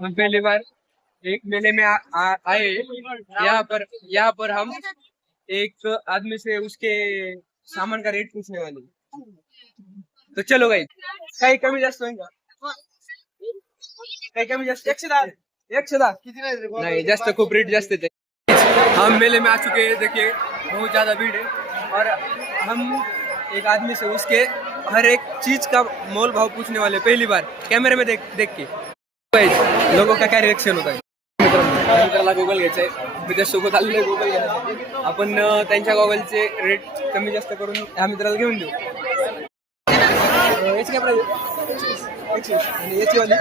हम पहली बार एक मेले में आए। यहाँ पर हम एक आदमी से उसके सामान का रेट पूछने वाले। तो चलो भाई, काही कमी जास्त होईल का? काही कमी जास्त 110 नहीं, जास्त खूप रेट जास्त है। हम मेले में आ चुके हैं, देखिए बहुत ज्यादा भीड़ है और हम एक आदमी से उसके हर एक चीज का मोल भाव पूछने वाले पहली बार कैमरे में देख के। लोगों का काय रिएक्शन होत आहे? मित्राला गॉगल घ्यायचा आहे, त्याच्यासोबत आलेले गॉगल घ्यायचे आपण त्यांच्या गॉगलचे रेट कमी जास्त करून ह्या मित्राला घेऊन देऊ। याची काय प्राइस? 120 आणि याची वाली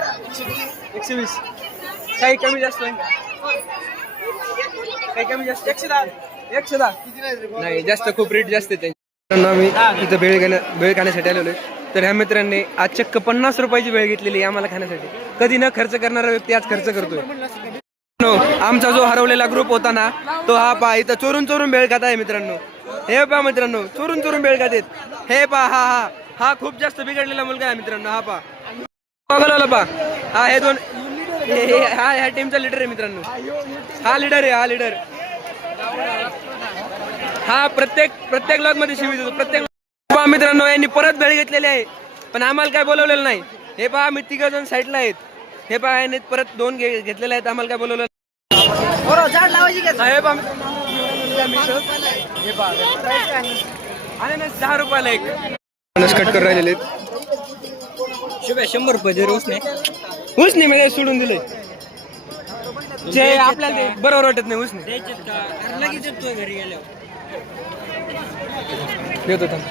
120। काही कमी जास्त होईल का? काही कमी जास्त 110 नाही, जास्त खूप रेट जास्त आहे त्यांची। आम्ही तिथं भेळ खाण्यासाठी आलेलो आहे, तर ह्या मित्रांनी आज चक्क 50 रुपयाची भेळ घेतलेली आहे आम्हाला खाण्यासाठी। कधी न खर्च करणारा व्यक्ती आज खर्च करतोय। आमचा जो हरवलेला ग्रुप होता ना, तो हा पहा इथं चोरून चोरून भेळ खात आहे मित्रांनो। हे पहा मित्रांनो, चोरून चोरून भेळ खातात। हे पहा, हा खूप जास्त बिघडलेला मुलगा आहे मित्रांनो। हा पहा, पहा हा, हे दोन हा ह्या टीमचा लीडर आहे मित्रांनो। हा लीडर आहे, हा लीडर। हा प्रत्येक लॉग मध्ये शिवी देतो प्रत्येक। पहा मित्रांनो, यांनी परत भेळ घेतलेली आहे पण आम्हाला काय बोलवलेलं नाही। हे पहा, मी 3 जण साईडला आहेत। हे पहा, यांनी परत 2 घेतलेले आहेत, आम्हाला काय बोलवलं। हे पहा, अननस 10 रुपयाला एक। अननस कट करून राहिलेले शिवाय 100 रुपये दे उसने मी सोडून दिले। जे आपल्याला ते बरोबर वाटत नाही उसने देतो थांब,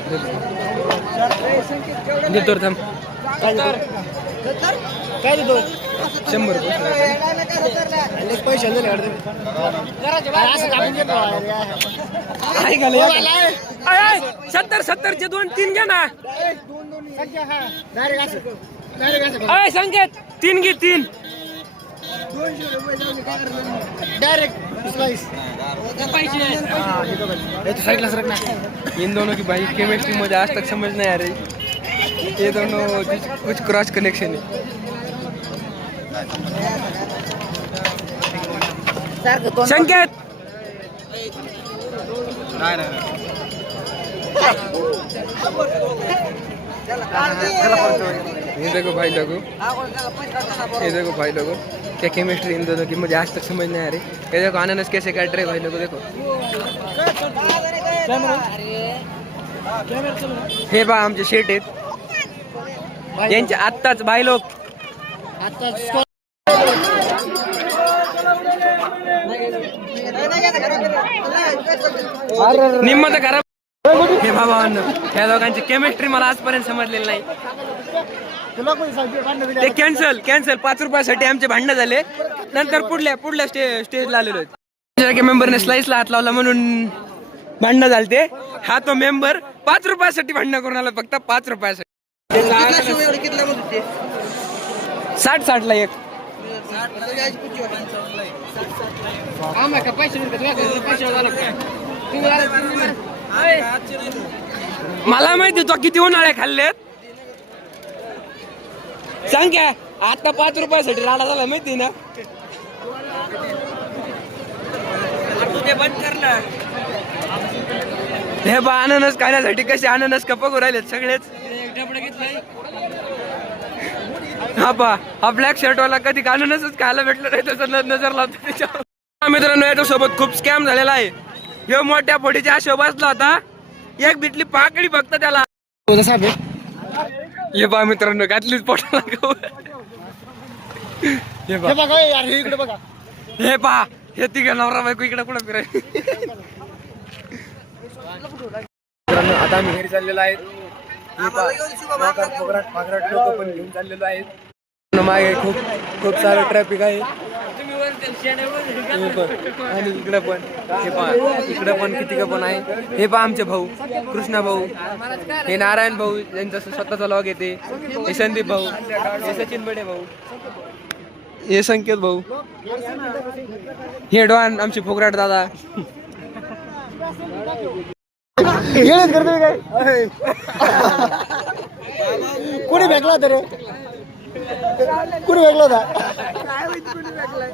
देतो थांब। काय देतो? 100 रुपये पैसे 70 चे 2-3 घ्या ना। संकेत 3 घे, 3 इन दोनों की भाई केमिस्ट्री मुझे आज तक समझ नहीं आ रही। ये दोनों कुछ क्रॉस कनेक्शन है। संकेत ये देखो भाई लोगों, ये देखो भाई लोगों, क्या केमिस्ट्री इन दोनों की मुझे आज तक समझ नहीं आ रही। ये देखो अनानस कैसे काट रहे भाई लोगों, देखो। हे बा आमचे शेट आहेत, यांचे आत्ताच भाई लोक निम्म तर खराब। हे बाबा, ह्या दोघांची केमिस्ट्री मला आजपर्यंत समजलेली नाही। ते कॅन्सल 5 रुपयासाठी आमचे भांडणं झाले। नंतर पुढल्या स्टेजला आलेलो आहेत। मेंबरने स्लाइसला हात लावला म्हणून भांडणं झालते। हा तो मेंबर 5 रुपयासाठी भांडणं करून आला, फक्त 5 रुपयासाठी। 60 ला एक। मला माहिती तो किती उन्हाळे खाल्लेत। सांग क्या आता 5 रुपयासाठी राडा झाला माहिती ना। ते बंद कर ना। हे बा अननस खाण्यासाठी कसे अननस का बघू राहिलेत सगळेच। हा पा, हा ब्लॅक शर्ट वाला कधी अननसच खायला भेटलं नाही तसं नजर लावतो त्याच्यावर। मित्रांनो, याच्या सोबत खूप स्कॅम झालेला आहे। ह्यो मोठ्या फोडीच्या आशे बसला होता, एक भेटली पाकडी फक्त त्याला। हे बा मित्रांनो, घातलीच पोटाला। हे बघा यार, हे इकडे बघा। हे पहा, हे तिघ नवरा बायको इकडे कुठं फिराय। मित्रांनो, आता आम्ही घरी चाललेलो आहे। लोक पण घेऊन चाललेलो आहे। मागे खूप सारं ट्रॅफिक आहे आणि इकडे पण हे पहा, इकडे पण किती का पण आहे। हे पहा आमचे भाऊ कृष्णा भाऊ, हे नारायण भाऊ यांचा स्वतःचा लॉग येते, हे संदीप भाऊ, हे सचिन बडे भाऊ, हे संकेत भाऊ, हे डॉन आमचे फोगराट दादा। कोणी भेटला तर कोणी भेटला होता? माहिती कोणी टाकलाय.